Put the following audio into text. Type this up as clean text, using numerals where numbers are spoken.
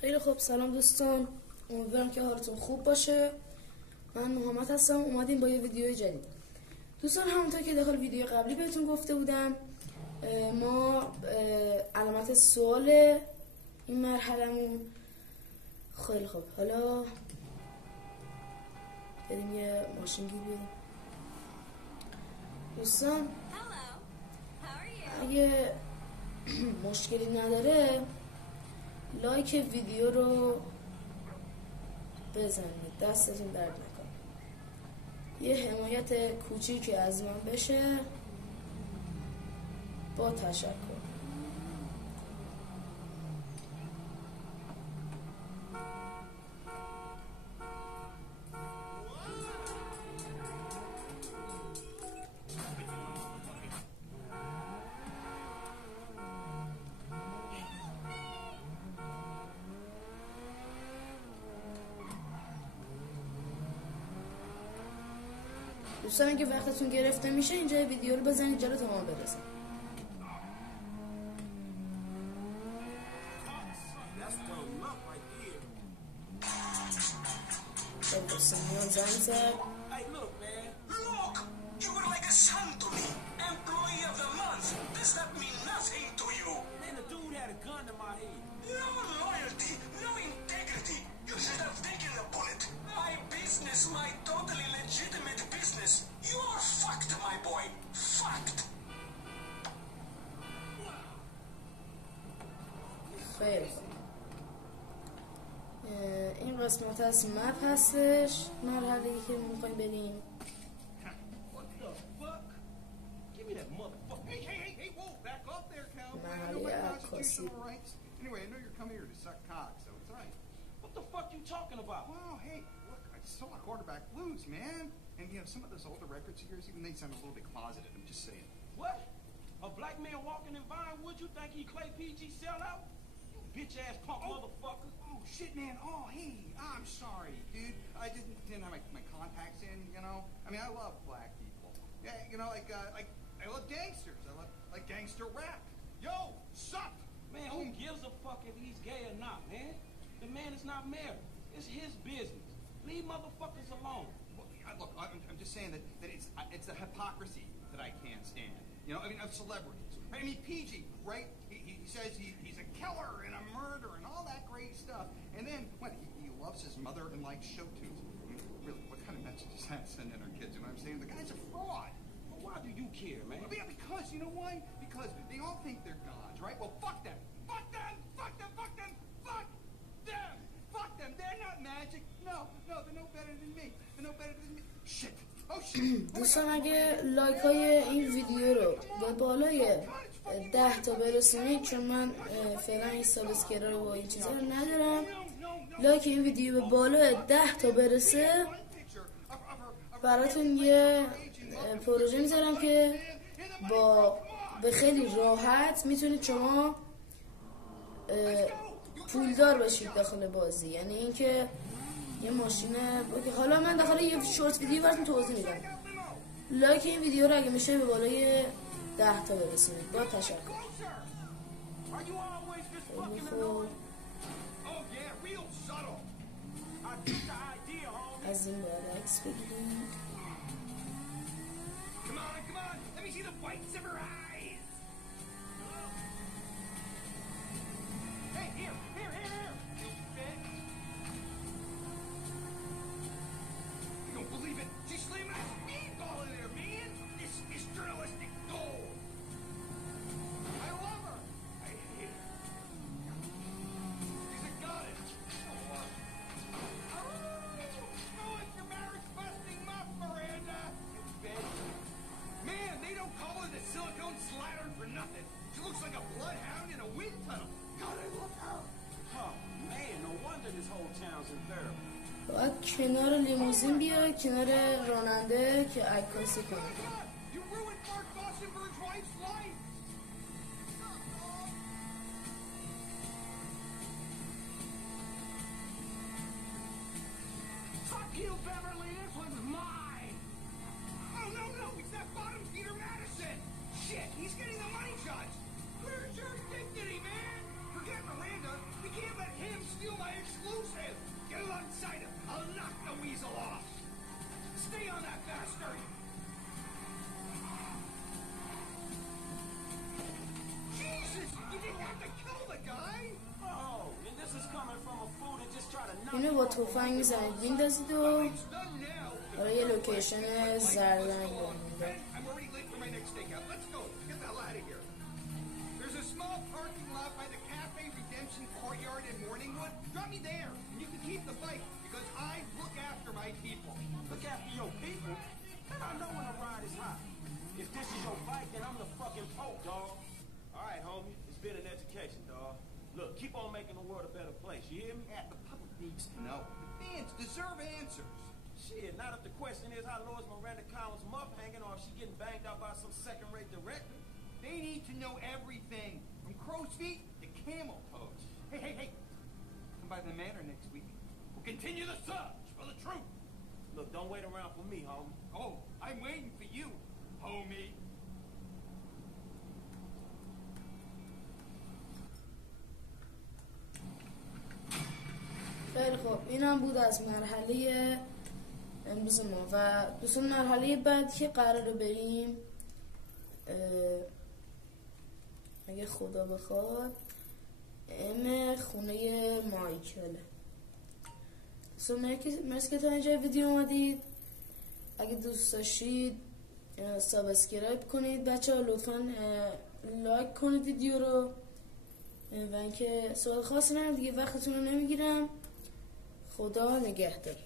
خیلی خوب. سلام دوستان، امیدوارم که حالتون خوب باشه. من محمد هستم، اومدیم با یه ویدیو جدید. دوستان همونطور که داخل ویدیو قبلی بهتون گفته بودم، ما علامت سوال این مرحله‌مون. خیلی خوب، حالا بریم یه ماشینگیر بیاریم. دوستان اگه مشکلی نداره لایک ویدیو رو بزنید، دستتون درد نکنه. یه حمایت کوچیکی از من بشه، با تشکر. دوستان اگه وقتتون گرفته میشه اینجا ویدیو رو بزنید جلو تا ما برسیم. سیمیون زنگ زد. خیلی این قسمت از مپ هستش، مرحله‌ای که میخوایم بریم. مرحله عکاسی. Anyway, I know you're coming here to suck cock, so it's alright. What the fuck you talking about? Well, hey, look, I saw a quarterback blues, man. And you know, some of those older records of yours, even they sound a little bit closeted. I'm just saying. What? A black man walking in Vinewood? You think he Clay PG sellout? You bitch ass punk motherfucker. Oh shit, man. Oh, hey, I'm sorry, dude. I didn't have my contacts in. You know, I mean, I love black people. Yeah, you know, like I love gangsters. I love like gangster rap. Yo, sup? Man, who gives a fuck if he's gay or not, man? The man is not married. It's his business. Leave motherfuckers alone. Well, look, I'm just saying that it's the hypocrisy that I can't stand. You know, I mean, of celebrities. I mean, PG, right? He says he's a killer and a murderer and all that great stuff. And then, what, he loves his mother and likes show tunes. I mean, really, what kind of message is that sending our kids? You know what I'm saying? The guy's a fraud. Well, why do you care, man? Yeah, because, you know why? Because they all think they're gods, right? Well, fuck them. Fuck them! Fuck them! Fuck them! Fuck them! Fuck them! They're not magic. No, they're no better than me. They're no better than me. Shit. Oh shit. دوستان اگه لایک های این ویدیو رو به بالای 10 تا برسونید، چون من فعلا این سابسکرایبر رو و این چیزا رو ندارم، لایک این ویدیو به بالای 10 تا برسه براتون یه پروژه میذارم که به خیلی راحت میتونید شما پولدار بشید داخل بازی. یعنی اینکه یه ماشین حالا من داخل یه شورت ویدیو براتون توضیح میدم. لایک این ویدیو رو اگه میشه به بالای 10 تا برسونید، با تشکر. از این باید عکس بگیریم. باید کنار لیموزین بیای، کنار راننده که عکاسی کنه. He's getting the money shots. Where's your dignity, man? Forget Miranda. We can't let him steal اینو با تفنگ میزنید میندازید و برای یه لوکیشن زرد رنگ میده. I'm already late for my next stakeout. Let's go. Get the hell out of here. There's a small parking lot by the Cafe Redemption Courtyard in Morningwood. Drop me there, and you can keep the bike because I look after my people. Look after your people. I know when a ride is hot. If this is your bike, then I'm the fucking Pope, dog. All right, homie. It's been an education, dog. Look, keep on making the world a better place. You hear me? Yeah, the public needs to know. The fans deserve answers. Shit, not if the question is how low is Miranda Collins' muff hanging or if she getting banged out by some second-rate director. They need to know everything, from crow's feet to camel toes. Hey. Come by the manor next week. We'll continue the search for the truth. Look, don't wait around for me, homie. Oh, I'm waiting for you, homie. خیلی خوب، اینم بود از مرحله امروز ما و دوستان مرحله بعد که قراره بریم اگه خدا بخواد خونه مایکله. دوستان مرسی که تا اینجا ویدیو اومدید. اگه دوست داشتید سابسکرایب کنید بچه ها، لطفا لایک کنید ویدیو رو و اینکه سوال خاصی ندارم دیگه، وقتتون رو نمیگیرم. خدا نگهدار.